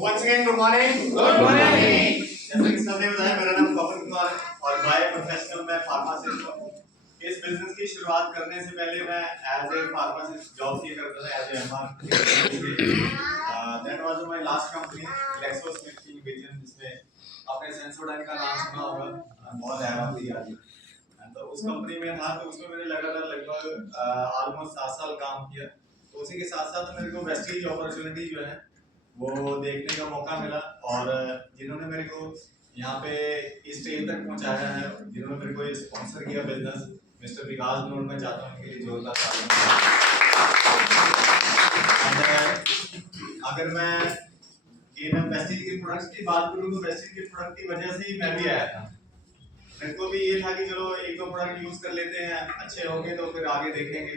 once again, good morning. Good morning. जैसे कि सबने बताया, मेरा नाम पवन कुमार है और बाय प्रोफेशनल मैं फार्मासिस्ट हूँ। इस बिजनेस की शुरुआत करने से पहले मैं एज ए फार्मासिस्ट जॉब किया करता था as a MR. That was my last company GlaxoSmithKline vision, जिसमें आपने सेंसोडाइन का नाम सुना होगा, बहुत हैरान थी आज। तो उस कंपनी में था, तो उसमें मैंने लगातार लगभग ऑलमोस्ट 7 साल काम किया। तो उसी के साथ साथ मेरे को वेस्टीज अपॉर्चुनिटी जो है वो देखने का मौका मिला, और जिन्होंने मेरे को यहाँ पे इस स्टेज तक पहुँचाया है, जिन्होंने मेरे को स्पॉन्सर किया बिजनेस, मिस्टर विकास नोट, मैं चाहता हूँ इनके लिए जोरदार तालियां। अगर मैं इन वेस्टीज के प्रोडक्ट्स की बात करूँ तो वेस्टीज के प्रोडक्ट की वजह से ही मैं भी आया था। मेरे को भी ये था कि चलो एक दो प्रोडक्ट यूज कर लेते हैं, अच्छे होंगे तो फिर आगे देखेंगे।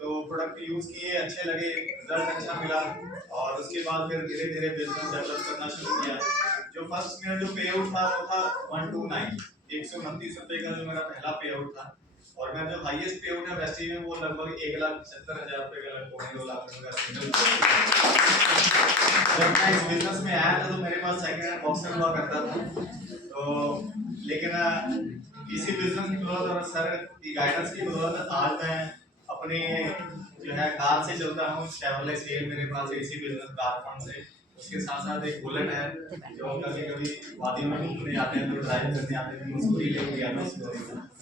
तो प्रोडक्ट यूज किए, अच्छे लगे, रिजल्ट अच्छा मिला, और उसके बाद फिर धीरे धीरे बिजनेस डेवलप करना शुरू किया। जो फर्स्ट मेरा जो पे आउट था वो था 129 129 रुपए का जो मेरा पहला पे आउट था, और मेरा जो हाईएस्ट पे आउट है वेस्टीज में वो लगभग 1,70,000 रुपए का, लगभग 2 लाख रुपए का। जब मैं इस बिजनेस में आया था तो मेरे पास सेकंड हैंड बॉक्सर हुआ करता था, तो लेकिन इसी बिजनेस की बदौलत और सर की गाइडेंस की बदौलत आज मैं अपने जो है कार से चलता हूँ। शेवरले सेल मेरे पास है, इसी बिजनेस कार फंड से। उसके साथ साथ एक बुलेट है जो कभी कभी वादियों में घूमने आते हैं तो ड्राइव करने आते हैं, उसको ही लेके आता हूँ।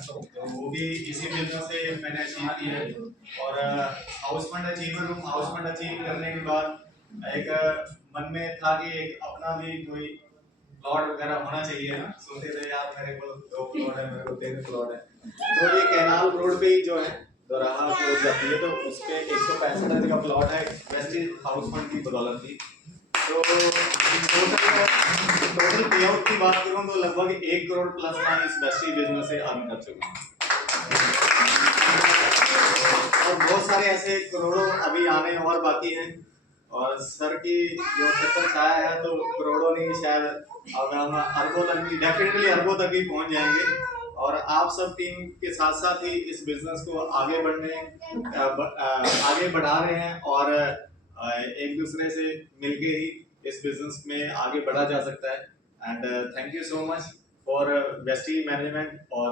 तो वो भी इसी बिजनेस से मैंने अचीव की है। और हाउस फंड अचीवर हूँ। हाउस फंड अचीव करने के बाद एक मन में था कि एक अपना भी कोई प्लॉट वगैरह होना चाहिए ना। सोचते थे यार मेरे को 2 प्लॉट है, मेरे को 3 प्लॉट है। तो ये कैनाल रोड पे ही जो है दोराहा रोड जाती है, तो उस पे 165 गज का प्लॉट है, वेस्टीज हाउस फंड की बदौलत थी। तो टोटल पे आउट की बात करूं तो लगभग 1 करोड़ प्लस मैं इस वेस्टीज बिजनेस से अर्न कर चुका हूं, और बहुत सारे ऐसे करोड़ों अभी आने और बाकी हैं। और सर की जो छत्र छाया है तो करोड़ों नहीं, शायद अब हम अरबों तक भी, डेफिनेटली अरबों तक भी पहुंच जाएंगे। और आप सब टीम के साथ साथ ही इस बिजनेस को आगे बढ़ा रहे हैं, और एक दूसरे से मिलके ही इस बिजनेस में आगे बढ़ा जा सकता है। And thank you so much for Vestige management, और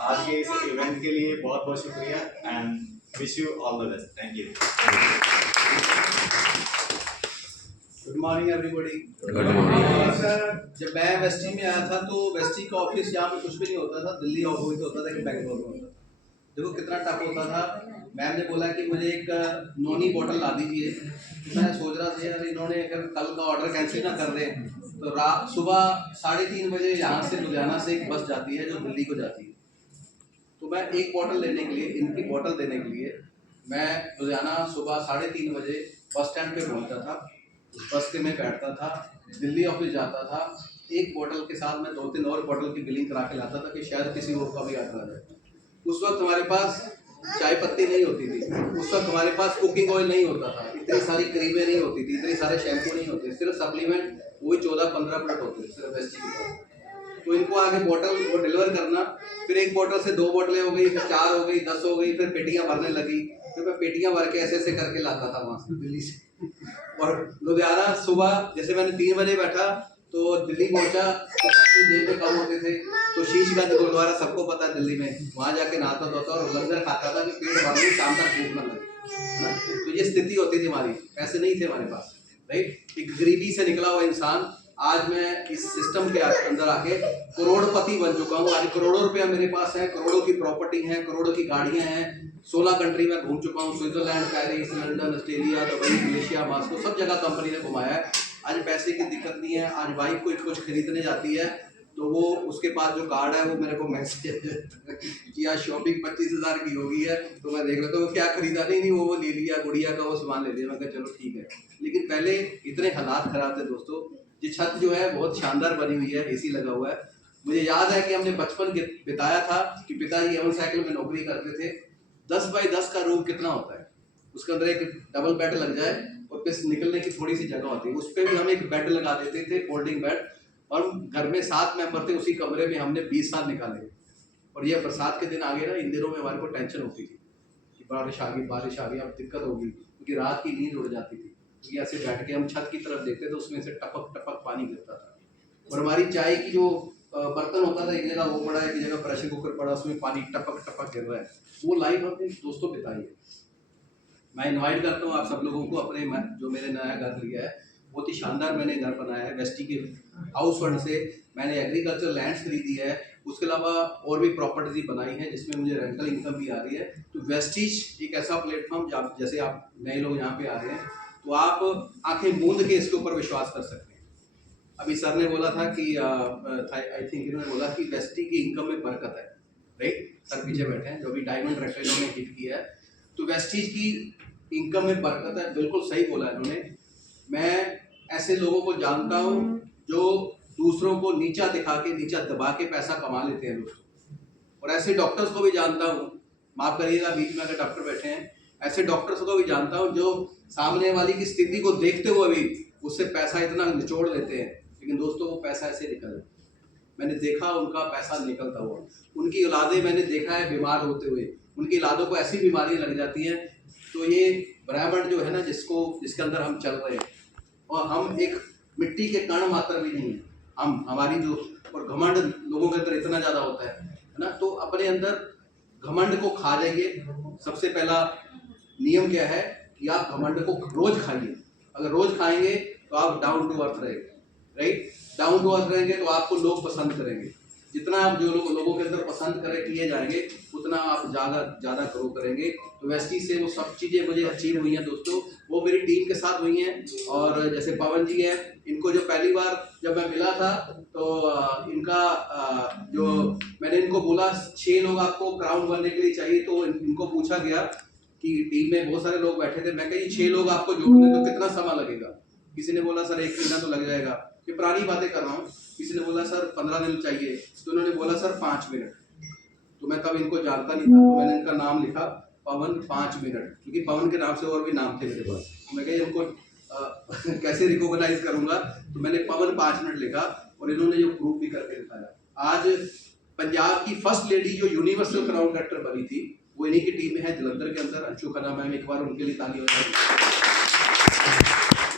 आज के इस इवेंट के लिए बहुत बहुत शुक्रिया, and wish you all the best. Thank you. Good morning everybody. Good morning. Sir, जब मैं वेस्टी में आया था तो वेस्टी का ऑफिस यहाँ पे कुछ भी नहीं होता था, दिल्ली ऑफिस होता था कि बेंगलोर में होता था। देखो कितना टफ होता था। मैम ने बोला कि मुझे एक नोनी बोतल ला दीजिए। मैं सोच रहा था यार इन्होंने अगर कल का ऑर्डर कैंसिल ना कर दें तो रात सुबह 3:30 बजे यहाँ से लुधियाना से एक बस जाती है जो दिल्ली को जाती है। तो मैं एक बोतल लेने के लिए, इनकी बोतल देने के लिए मैं लुधियाना सुबह 3:30 बजे बस स्टैंड पे पहुँचता था। बस के में बैठता था, दिल्ली ऑफिस जाता था, एक बोतल के साथ मैं 2-3 और बोतल की बिलिंग करा के लाता था कि शायद किसी और का भी ऑर्डर आ जाए। उस वक्त हमारे पास चाय पत्ती नहीं होती थी, उस वक्त हमारे पास कुकिंग ऑयल नहीं होता था, इतनी सारी क्रीमें नहीं होती थी, इतने सारे शैम्पू नहीं होते, सिर्फ सप्लीमेंट वही 14-15 मिनट होते थे सिर्फ वेस्टी की तरफ। तो इनको आगे बोतल वो डिलीवर करना, फिर एक बोतल से 2 बोतलें हो गई, फिर 4 हो गई, 10 हो गई, फिर पेटियाँ भरने लगी। फिर मैं पेटियाँ भर के ऐसे ऐसे करके लाता था वहाँ से दिल्ली से। और लुधियाना सुबह जैसे मैंने 3 बजे बैठा तो दिल्ली पहुंचा तो जेब में कम होते थे, तो शीशगंज गुरुद्वारा सबको पता है दिल्ली में, वहाँ जाके नहाता धोता और लंगर खाता था कि पेट भर लूँ, शाम तक भूख न लगे। तो ये स्थिति होती थी हमारी, पैसे नहीं थे हमारे पास, राइट। एक गरीबी से निकला हुआ इंसान, आज मैं इस सिस्टम के अंदर आके करोड़पति बन चुका हूँ। आज करोड़ों रुपया मेरे पास है, करोड़ों की प्रॉपर्टी है, करोड़ों की गाड़ियाँ हैं, 16 कंट्री में घूम चुका हूँ, Switzerland, Paris, London, Australia, Dubai, Malaysia, Moscow, सब जगह कंपनी ने घुमाया है। आज पैसे की दिक्कत नहीं है। आज वाइफ कुछ खरीदने जाती है तो वो उसके पास जो कार्ड है वो मेरे को मैसेज कि आज शॉपिंग 25,000 की हो गई है। तो मैं देख रहा था वो क्या खरीदा, नहीं वो ले लिया, गुड़िया का वो सामान ले लिया। मैं कहा चलो ठीक है। लेकिन पहले इतने हालात खराब थे दोस्तों। ये छत जो है बहुत शानदार बनी हुई है, AC लगा हुआ है। मुझे याद है कि हमने बचपन बिताया था कि पिताजी एवन साइकिल में नौकरी करते थे। 10 बाई 10 का रूम कितना होता है, उसके अंदर एक डबल बेड लग जाए और फिर निकलने की थोड़ी सी जगह होती है, उस पर भी हम एक बेड लगा देते थे, फोल्डिंग बेड। और घर में 7 मेंबर थे, उसी कमरे में हमने 20 साल निकाले। और ये बरसात के दिन आ गए ना, इन दिनों में हमारे को टेंशन होती थी कि बारिश आ गई, अब दिक्कत होगी, क्योंकि रात की नींद उड़ जाती थी। क्योंकि ऐसे बैठ के हम छत की तरफ देखते थे, उसमें से टपक टपक पानी गिरता था। और हमारी चाय की जो बर्तन होता था, एक जगह वो पड़ा है, एक जगह प्रेशर कुकर पड़ा, उसमें पानी टपक टपक गिर रहा है। वो लाइफ हमने दोस्तों बिताई है। मैं इनवाइट करता हूँ आप सब लोगों को अपने, जो मैंने नया घर लिया है, बहुत ही शानदार मैंने घर बनाया है। वेस्टी के हाउस फंड से मैंने एग्रीकल्चर लैंड्स खरीदी है, उसके अलावा और भी प्रॉपर्टीज बनाई है जिसमें मुझे रेंटल इनकम भी आ रही है। तो वेस्टीज एक ऐसा प्लेटफॉर्म, जैसे आप नए लोग यहाँ पे आ रहे हैं तो आप आंखें मूंद के इसके ऊपर विश्वास कर सकते हैं। अभी सर ने बोला था कि आई थिंक इन्होंने बोला कि वेस्टी की इनकम में बरकत है, राइट? सर पीछे बैठे हैं, जो भी डायमंड रेट इन्होंने हिट किया है, तो वेस्टीज की इनकम में बरकत है। बिल्कुल सही बोला इन्होंने। मैं ऐसे लोगों को जानता हूँ जो दूसरों को नीचा दिखा के, नीचा दबा के पैसा कमा लेते हैं दोस्तों। और ऐसे डॉक्टर्स को भी जानता हूँ, माफ करिएगा बीच में अगर डॉक्टर बैठे हैं, ऐसे डॉक्टर्स को भी जानता हूँ जो सामने वाली की स्थिति को देखते हुए भी उससे पैसा इतना निचोड़ लेते हैं, लेकिन दोस्तों वो पैसा ऐसे निकल, मैंने देखा उनका पैसा निकलता हुआ। उनकी औलादें मैंने देखा है बीमार होते हुए, उनकी औलादों को ऐसी बीमारी लग जाती है। तो ये ब्रह्मांड जो है ना, जिसके अंदर हम चल रहे हैं, और हम एक मिट्टी के कण मात्र भी नहीं है, हमारी जो, और घमंड लोगों के अंदर इतना ज़्यादा होता है ना। तो अपने अंदर घमंड को खा जाइए। सबसे पहला नियम क्या है कि आप घमंड को रोज खाइए। अगर रोज खाएंगे तो आप डाउन टू अर्थ रहेंगे, राइट? डाउन टू अर्थ रहेंगे तो आपको लोग पसंद करेंगे। जितना आप जो लोगों के अंदर पसंद किए जाएंगे, उतना आप ज़्यादा ग्रो करेंगे। तो वेस्टी से वो सब चीज़ें मुझे अचीव हुई हैं दोस्तों, वो मेरी टीम के साथ हुई हैं। और जैसे पवन जी हैं, इनको जो पहली बार जब मैं मिला था तो इनका जो मैंने इनको बोला 6 लोग आपको क्राउन बनने के लिए चाहिए, तो इनको पूछा गया कि टीम में बहुत सारे लोग बैठे थे, मैं कही 6 लोग आपको जोड़ने तो कितना समय लगेगा? किसी ने बोला सर 1 महीना तो लग जाएगा। ये पुरानी बातें कर रहा हूँ। किसी ने बोला सर 15 दिन चाहिए, तो उन्होंने बोला सर 5 मिनट। तो मैं तब इनको जानता नहीं था, तो मैंने इनका नाम लिखा पवन 5 मिनट, क्योंकि पवन के नाम से और भी नाम थे मेरे पास। मैं कहा इनको कैसे रिकॉग्नाइज करूंगा, तो मैंने पवन 5 मिनट लिखा और इन्होंने जो प्रूफ भी करके दिखाया। आज पंजाब की फर्स्ट लेडी जो यूनिवर्सल क्राउन कलेक्टर बनी थी, वो इन्हीं की टीम में है, जलंधर के अंदर। अंशु खन्ना मैम, एक बार उनके लिए ताली हो जाए।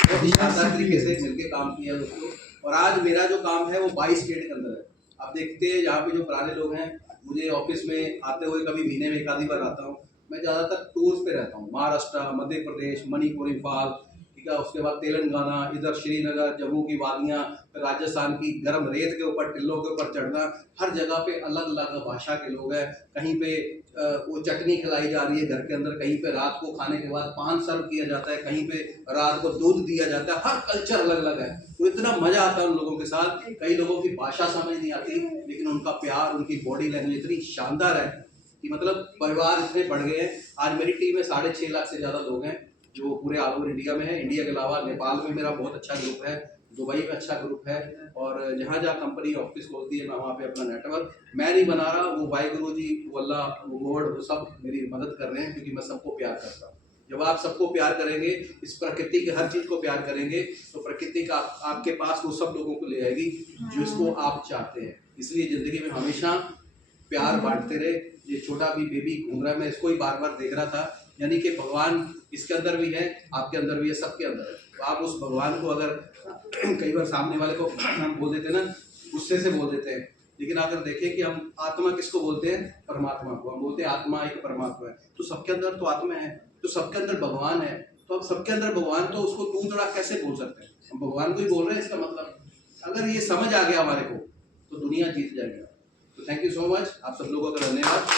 बहुत ही शानदार तरीके से मिलकर काम किया दोस्तों। और आज मेरा जो काम है वो 22 स्टेट के अंदर है। आप देखते हैं यहाँ पे जो पुराने लोग हैं, मुझे ऑफिस में आते हुए कभी महीने में 1 आधी बार आता हूँ। मैं ज़्यादातर टूर्स पे रहता हूँ, महाराष्ट्र, मध्य प्रदेश, मणिपुर, इम्फाल, ठीक है, उसके बाद तेलंगाना, इधर श्रीनगर, जम्मू की वादियाँ, राजस्थान की गर्म रेत के ऊपर, टिल्लों के ऊपर चढ़ना। हर जगह पे अलग अलग भाषा के लोग हैं। कहीं पे वो चटनी खिलाई जा रही है घर के अंदर, कहीं पे रात को खाने के बाद पान सर्व किया जाता है, कहीं पे रात को दूध दिया जाता है। हर कल्चर अलग अलग है, तो इतना मजा आता है उन लोगों के साथ। कई लोगों की भाषा समझ नहीं आती, लेकिन उनका प्यार, उनकी बॉडी लैंग्वेज इतनी शानदार है कि मतलब परिवार इतने बढ़ गए हैं। आज मेरी टीम में 6.5 लाख से ज़्यादा लोग हैं जो पूरे ऑल ओवर इंडिया में है। इंडिया के अलावा नेपाल में मेरा बहुत अच्छा ग्रुप है, दुबई में अच्छा ग्रुप है, और जहाँ जहाँ कंपनी ऑफिस खोलती है मैं वहाँ पे अपना नेटवर्क मैं नहीं बना रहा, वो वाहिगुरु जी, वो अल्लाह, वो गॉड, वो सब मेरी मदद कर रहे हैं, क्योंकि मैं सबको प्यार करता हूँ। जब आप सबको प्यार करेंगे, इस प्रकृति के हर चीज़ को प्यार करेंगे, तो प्रकृति का आपके पास वो सब लोगों को ले आएगी जिसको आप चाहते हैं। इसलिए ज़िंदगी में हमेशा प्यार बांटते रहे। ये छोटा भी बेबी घूम रहा है, मैं इसको ही बार बार देख रहा था, यानी कि भगवान इसके अंदर भी है, आपके अंदर भी है, सबके अंदर है। तो आप उस भगवान को अगर कई बार सामने वाले को हम बोल देते हैं ना, गुस्से से बोल देते हैं, लेकिन अगर देखें कि हम आत्मा किसको बोलते हैं? परमात्मा को। हम बोलते हैं आत्मा एक परमात्मा है, तो सबके अंदर तो आत्मा है, तो सबके अंदर भगवान है। तो अब सबके अंदर भगवान, तो उसको तू तड़ा कैसे बोल सकते हैं? हम भगवान को ही बोल रहे हैं। इसका मतलब अगर ये समझ आ गया हमारे को, तो दुनिया जीत जाएगी। तो थैंक यू सो मच, आप सब लोगों का धन्यवाद।